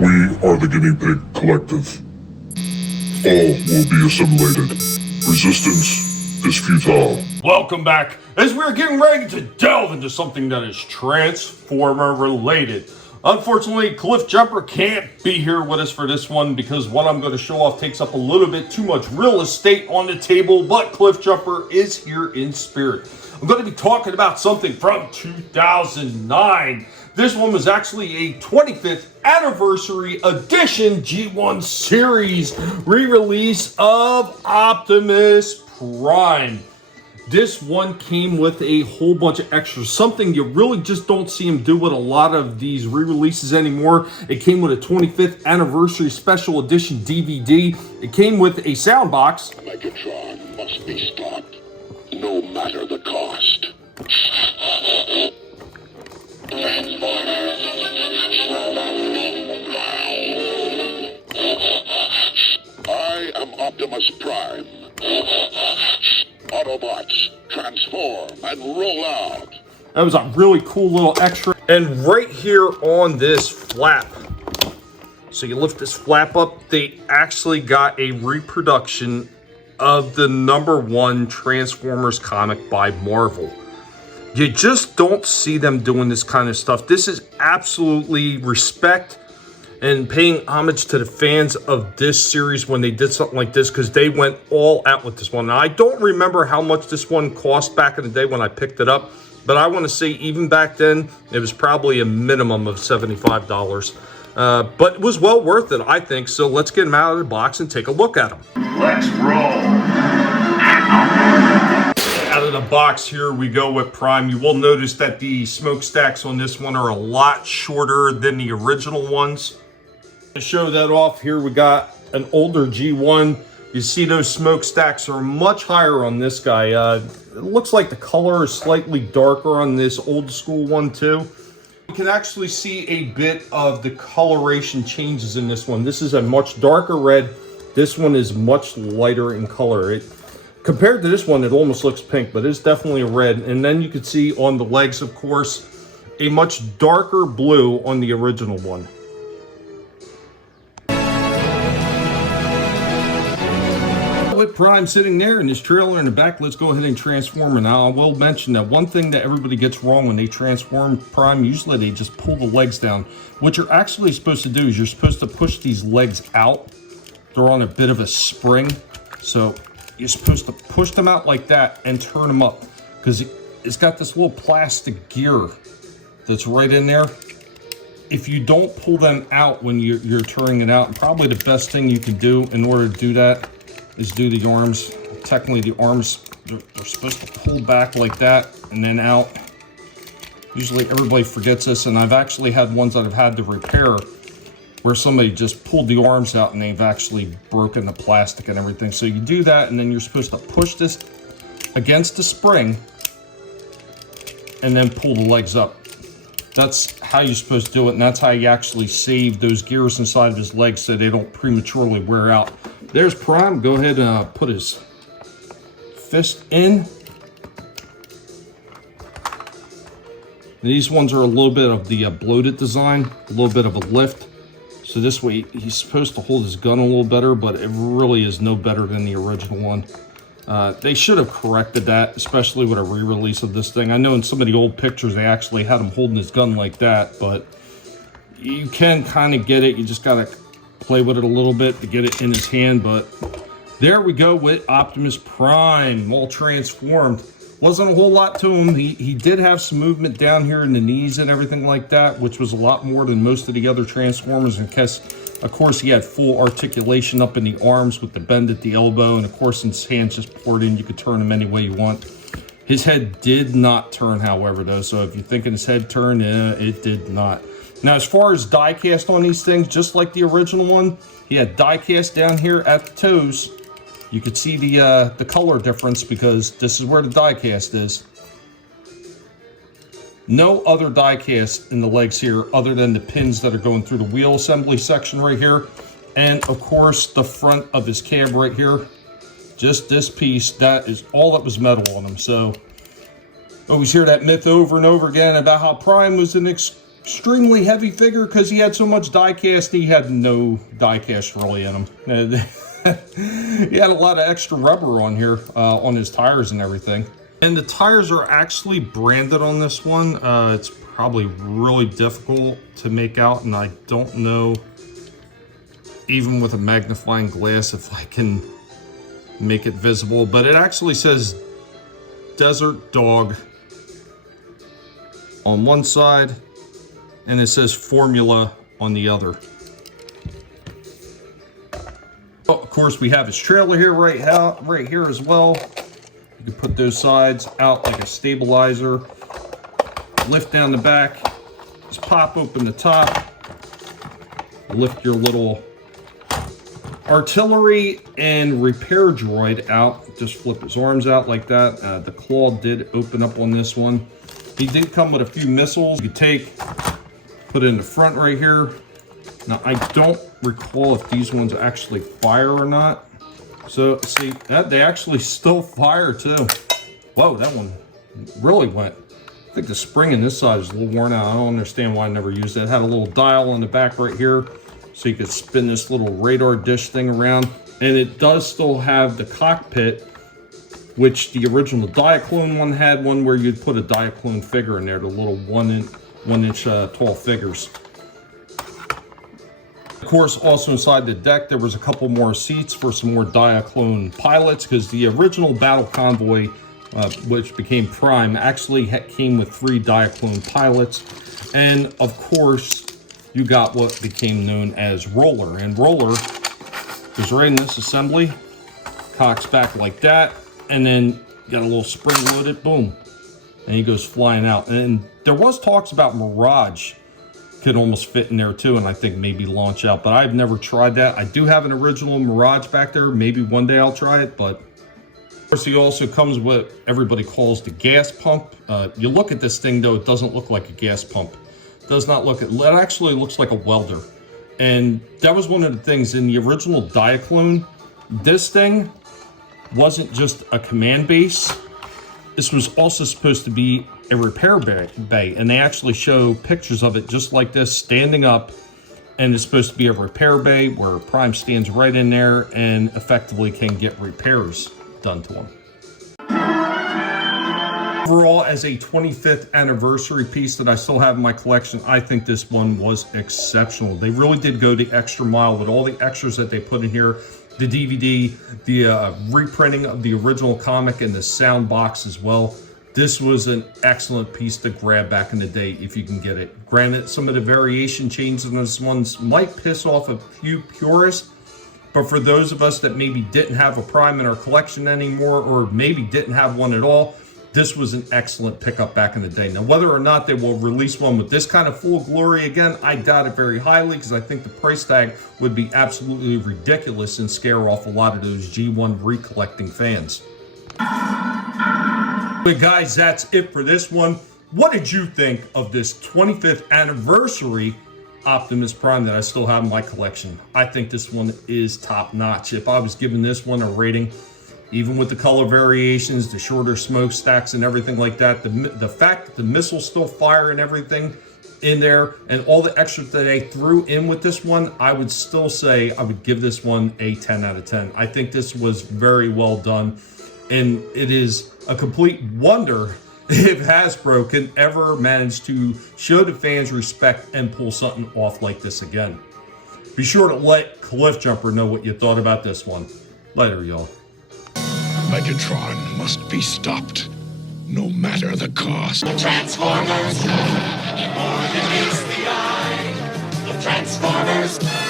We are the Guinea Pig Collective. All will be assimilated. Resistance is futile. Welcome back, as we're getting ready to delve into something that is Transformer related. Unfortunately, Cliff Jumper can't be here with us for this one because what I'm going to show off takes up a little bit too much real estate on the table, but Cliff Jumper is here in spirit. I'm going to be talking about something from 2009. This one was actually a 25th anniversary edition G1 series re-release of Optimus Prime. This one came with a whole bunch of extras, something you really just don't see him do with a lot of these re-releases anymore. It came with a 25th anniversary special edition DVD. It came with a sound box. Megatron must be stopped, no matter the cost. I am Optimus Prime. Autobots, transform and roll out. That was a really cool little extra. And right here on this flap, so you lift this flap up, they actually got a reproduction of the #1 Transformers comic by Marvel. You just don't see them doing this kind of stuff. This is absolutely respect and paying homage to the fans of this series when they did something like this, because they went all out with this one. Now, I don't remember how much this one cost back in the day when I picked it up, but I want to say even back then, it was probably a minimum of $75. But it was well worth it, I think. So let's get them out of the box and take a look at them. Let's roll. Out of the box, here we go with Prime. You will notice that the smokestacks on this one are a lot shorter than the original ones. To show that off, here we got an older G1. You see those smokestacks are much higher on this guy. It looks like the color is slightly darker on this old school one too. You can actually see a bit of the coloration changes in this one. This is a much darker red. This one is much lighter in color. Compared to this one, it almost looks pink, but it's definitely a red. And then you can see on the legs, of course, a much darker blue on the original one. With Prime sitting there in his trailer in the back, let's go ahead and transform her. Now, I will mention that one thing that everybody gets wrong when they transform Prime, usually they just pull the legs down. What you're actually supposed to do is you're supposed to push these legs out. They're on a bit of a spring, so you're supposed to push them out like that and turn them up, because it's got this little plastic gear that's right in there. If you don't pull them out when you're turning it out, and probably the best thing you can do in order to do that is do the arms. Technically, the arms, they're supposed to pull back like that and then out. Usually everybody forgets this, and I've actually had ones that I've had to repair where somebody just pulled the arms out and they've actually broken the plastic and everything. So you do that, and then you're supposed to push this against the spring and then pull the legs up. That's how you're supposed to do it, and that's how you actually save those gears inside of his legs so they don't prematurely wear out. There's Prime. Go ahead and put his fist in. These ones are a little bit of the bloated design, a little bit of a lift. So this way, he's supposed to hold his gun a little better, but it really is no better than the original one. They should have corrected that, especially with a re-release of this thing. I know in some of the old pictures, they actually had him holding his gun like that, but you can kind of get it. You just got to play with it a little bit to get it in his hand. But there we go with Optimus Prime, all transformed. Wasn't a whole lot to him. He did have some movement down here in the knees and everything like that, which was a lot more than most of the other Transformers. In case, of course, he had full articulation up in the arms with the bend at the elbow, and of course, his hands just poured in. You could turn him any way you want. His head did not turn, however, though. So if you're thinking his head turned, it did not. Now, as far as die cast on these things, just like the original one, he had die cast down here at the toes. You could see the color difference because this is where the die cast is. No other die cast in the legs here other than the pins that are going through the wheel assembly section right here. And of course, the front of his cab right here. Just this piece, that is all that was metal on him. So always hear that myth over and over again about how Prime was an extremely heavy figure because he had so much die cast. He had no die cast really in him. He had a lot of extra rubber on here, on his tires and everything. And the tires are actually branded on this one. It's probably really difficult to make out, and I don't know, even with a magnifying glass, if I can make it visible, but it actually says Desert Dog on one side, and it says Formula on the other. Oh, of course, we have his trailer here right here as well. You can put those sides out like a stabilizer. Lift down the back. Just pop open the top. Lift your little artillery and repair droid out. Just flip his arms out like that. The claw did open up on this one. He did come with a few missiles you could take, put it in the front right here. Now, I don't recall if these ones actually fire or not. So, see, they actually still fire too. Whoa, that one really went. I think the spring in this side is a little worn out. I don't understand why I never used it. It had a little dial on the back right here, so you could spin this little radar dish thing around. And it does still have the cockpit, which the original Diaclone one had one where you'd put a Diaclone figure in there, the little one inch tall figures. Of course, also inside the deck, there was a couple more seats for some more Diaclone pilots, because the original Battle Convoy, which became Prime, actually came with 3 Diaclone pilots. And of course, you got what became known as Roller. And Roller is right in this assembly, cocks back like that, and then got a little spring loaded, boom, and he goes flying out. And there was talks about Mirage could almost fit in there too, and I think maybe launch out, but I've never tried that. I do have an original Mirage back there. Maybe one day I'll try it, but of course he also comes with what everybody calls the gas pump. You look at this thing though, it doesn't look like a gas pump. It does not look, it actually looks like a welder. And that was one of the things in the original Diaclone. This thing wasn't just a command base. This was also supposed to be a repair bay, and they actually show pictures of it just like this, standing up, and it's supposed to be a repair bay where Prime stands right in there and effectively can get repairs done to him. Overall, as a 25th anniversary piece that I still have in my collection, I think this one was exceptional. They really did go the extra mile with all the extras that they put in here. The DVD, the reprinting of the original comic, and the sound box as well. This was an excellent piece to grab back in the day if you can get it. Granted, some of the variation changes in this ones might piss off a few purists, but for those of us that maybe didn't have a Prime in our collection anymore, or maybe didn't have one at all, this was an excellent pickup back in the day. Now, whether or not they will release one with this kind of full glory again, I doubt it very highly, because I think the price tag would be absolutely ridiculous and scare off a lot of those G1 recollecting fans. But guys, that's it for this one. What did you think of this 25th anniversary Optimus Prime that I still have in my collection? I think this one is top notch. If I was giving this one a rating, even with the color variations, the shorter smokestacks and everything like that, the fact that the missiles still fire and everything in there, and all the extras that they threw in with this one, I would still say I would give this one a 10 out of 10. I think this was very well done, and it is a complete wonder if Hasbro can ever manage to show the fans respect and pull something off like this again. Be sure to let Cliff Jumper know what you thought about this one. Later, y'all. Megatron must be stopped, no matter the cost. The Transformers, more than meets the eye. The Transformers.